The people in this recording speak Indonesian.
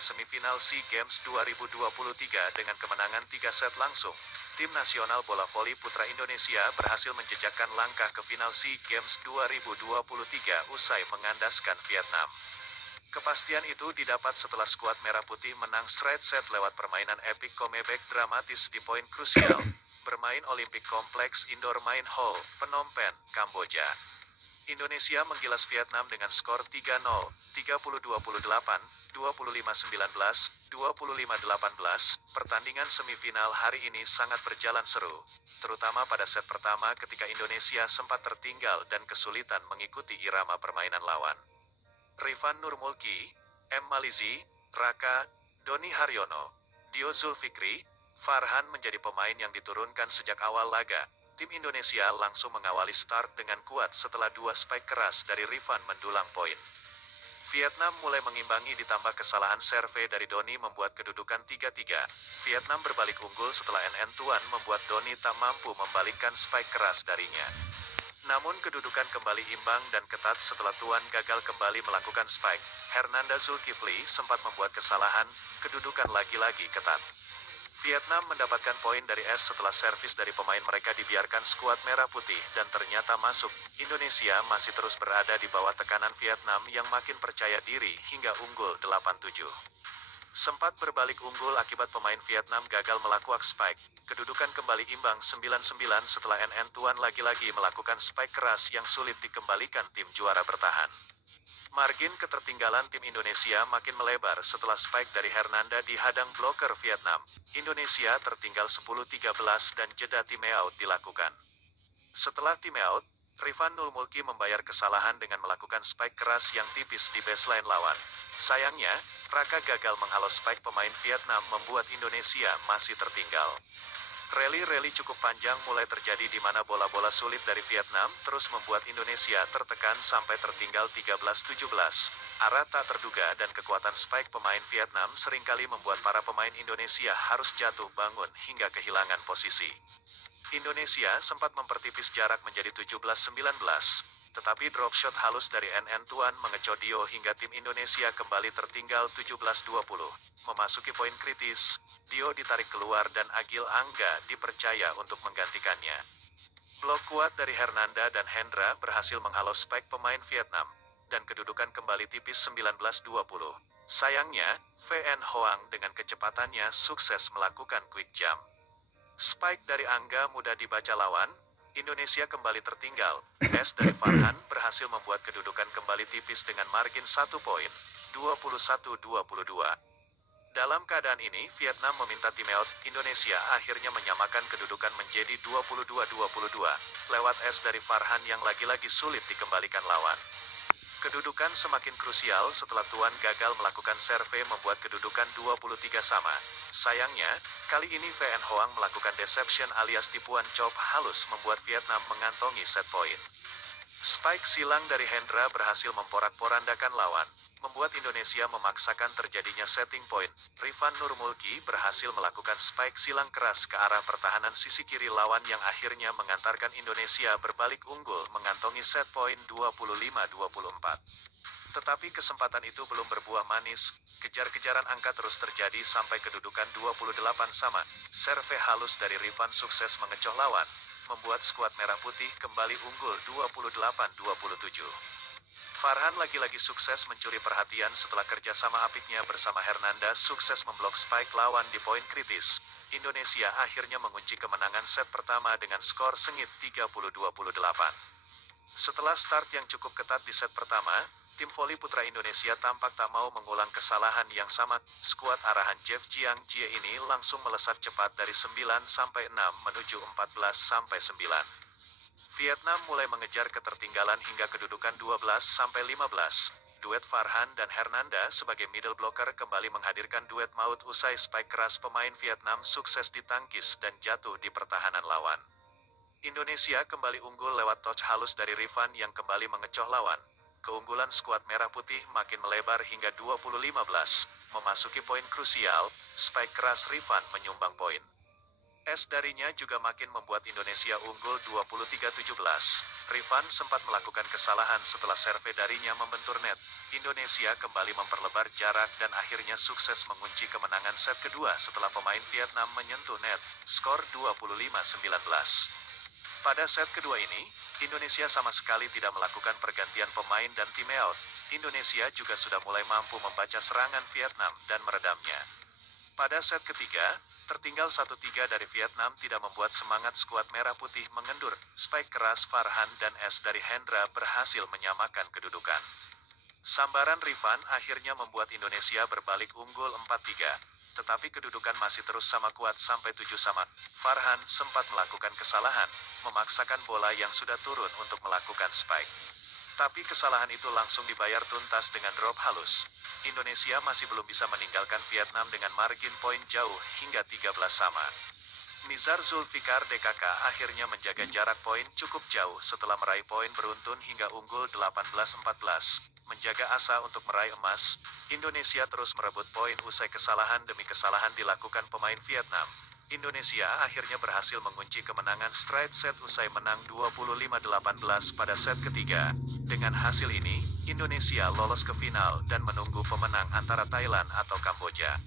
semifinal SEA Games 2023 dengan kemenangan 3 set langsung. Tim nasional bola voli putra Indonesia berhasil menjejakkan langkah ke final SEA Games 2023 usai mengandaskan Vietnam. Kepastian itu didapat setelah skuad merah putih menang straight set lewat permainan epik comeback dramatis di poin krusial, bermain Olympic Complex Indoor Main Hall, Phnom Penh, Kamboja. Indonesia menggilas Vietnam dengan skor 3-0, 30-28, 25-19, 25-18. Pertandingan semifinal hari ini sangat berjalan seru, terutama pada set pertama ketika Indonesia sempat tertinggal dan kesulitan mengikuti irama permainan lawan. Rifan Nurmulki, M. Malizi, Raka, Doni Haryono, Dio Zulfikri, Farhan menjadi pemain yang diturunkan sejak awal laga. Tim Indonesia langsung mengawali start dengan kuat setelah 2 spike keras dari Rifan mendulang poin. Vietnam mulai mengimbangi ditambah kesalahan serve dari Doni membuat kedudukan 3-3. Vietnam berbalik unggul setelah NN Tuan membuat Doni tak mampu membalikkan spike keras darinya. Namun kedudukan kembali imbang dan ketat setelah Tuan gagal kembali melakukan spike. Hernanda Zulkifli sempat membuat kesalahan, kedudukan lagi-lagi ketat. Vietnam mendapatkan poin dari S setelah servis dari pemain mereka dibiarkan skuad merah putih dan ternyata masuk. Indonesia masih terus berada di bawah tekanan Vietnam yang makin percaya diri hingga unggul 8-7. Sempat berbalik unggul akibat pemain Vietnam gagal melakukan spike. Kedudukan kembali imbang 9-9 setelah NN Tuan lagi-lagi melakukan spike keras yang sulit dikembalikan tim juara bertahan. Margin ketertinggalan tim Indonesia makin melebar setelah spike dari Hernanda dihadang bloker Vietnam. Indonesia tertinggal 10-13 dan jeda timeout dilakukan. Setelah timeout, Rifan Nurmulki membayar kesalahan dengan melakukan spike keras yang tipis di baseline lawan. Sayangnya, Raka gagal menghalau spike pemain Vietnam membuat Indonesia masih tertinggal. Rally cukup panjang mulai terjadi di mana bola-bola sulit dari Vietnam terus membuat Indonesia tertekan sampai tertinggal 13-17. Arah tak terduga dan kekuatan spike pemain Vietnam seringkali membuat para pemain Indonesia harus jatuh bangun hingga kehilangan posisi. Indonesia sempat mempertipis jarak menjadi 17-19, tetapi drop shot halus dari NN Tuan mengecoh Dio hingga tim Indonesia kembali tertinggal 17-20. Memasuki poin kritis, Dio ditarik keluar dan Agil Angga dipercaya untuk menggantikannya. Blok kuat dari Hernanda dan Hendra berhasil menghalau spike pemain Vietnam, dan kedudukan kembali tipis 19-20. Sayangnya, VN Hoang dengan kecepatannya sukses melakukan quick jump. Spike dari Angga mudah dibaca lawan, Indonesia kembali tertinggal. S dari Farhan berhasil membuat kedudukan kembali tipis dengan margin 1 poin, 21-22. Dalam keadaan ini, Vietnam meminta timeout. Indonesia akhirnya menyamakan kedudukan menjadi 22-22, lewat S dari Farhan yang lagi-lagi sulit dikembalikan lawan. Kedudukan semakin krusial setelah Tuan gagal melakukan serve membuat kedudukan 23 sama. Sayangnya, kali ini VN Hoang melakukan deception alias tipuan chop halus membuat Vietnam mengantongi set point. Spike silang dari Hendra berhasil memporak-porandakan lawan, membuat Indonesia memaksakan terjadinya setting point. Rifan Nurmulki berhasil melakukan spike silang keras ke arah pertahanan sisi kiri lawan yang akhirnya mengantarkan Indonesia berbalik unggul mengantongi set point 25-24. Tetapi kesempatan itu belum berbuah manis. Kejar-kejaran angka terus terjadi sampai kedudukan 28 sama. Serve halus dari Rifan sukses mengecoh lawan, membuat skuad merah putih kembali unggul 28-27. Farhan lagi-lagi sukses mencuri perhatian setelah kerjasama apiknya bersama Hernanda sukses memblok spike lawan di poin kritis. Indonesia akhirnya mengunci kemenangan set pertama dengan skor sengit 30-28. Setelah start yang cukup ketat di set pertama, tim voli putra Indonesia tampak tak mau mengulang kesalahan yang sama. Skuad arahan Jeff Jiang Jie ini langsung melesat cepat dari 9-6 menuju 14-9. Vietnam mulai mengejar ketertinggalan hingga kedudukan 12-15. Duet Farhan dan Hernanda sebagai middle blocker kembali menghadirkan duet maut usai spike keras pemain Vietnam sukses ditangkis dan jatuh di pertahanan lawan. Indonesia kembali unggul lewat touch halus dari Rifan yang kembali mengecoh lawan. Keunggulan skuad merah putih makin melebar hingga 20-15. Memasuki poin krusial, spike keras Rifan menyumbang poin. Es darinya juga makin membuat Indonesia unggul 23-17. Rifan sempat melakukan kesalahan setelah serve darinya membentur net. Indonesia kembali memperlebar jarak dan akhirnya sukses mengunci kemenangan set kedua setelah pemain Vietnam menyentuh net. Skor 25-19. Pada set kedua ini, Indonesia sama sekali tidak melakukan pergantian pemain dan timeout. Indonesia juga sudah mulai mampu membaca serangan Vietnam dan meredamnya. Pada set ketiga, tertinggal 1-3 dari Vietnam tidak membuat semangat skuad merah putih mengendur. Spike keras Farhan dan es dari Hendra berhasil menyamakan kedudukan. Sambaran Rifan akhirnya membuat Indonesia berbalik unggul 4-3. Tetapi kedudukan masih terus sama kuat sampai 7-sama. Farhan sempat melakukan kesalahan, memaksakan bola yang sudah turun untuk melakukan spike. Tapi kesalahan itu langsung dibayar tuntas dengan drop halus. Indonesia masih belum bisa meninggalkan Vietnam dengan margin poin jauh hingga 13-sama. Nizar Zulfikar DKK akhirnya menjaga jarak poin cukup jauh setelah meraih poin beruntun hingga unggul 18-14. Menjaga asa untuk meraih emas, Indonesia terus merebut poin usai kesalahan demi kesalahan dilakukan pemain Vietnam. Indonesia akhirnya berhasil mengunci kemenangan straight set usai menang 25-18 pada set ketiga. Dengan hasil ini, Indonesia lolos ke final dan menunggu pemenang antara Thailand atau Kamboja.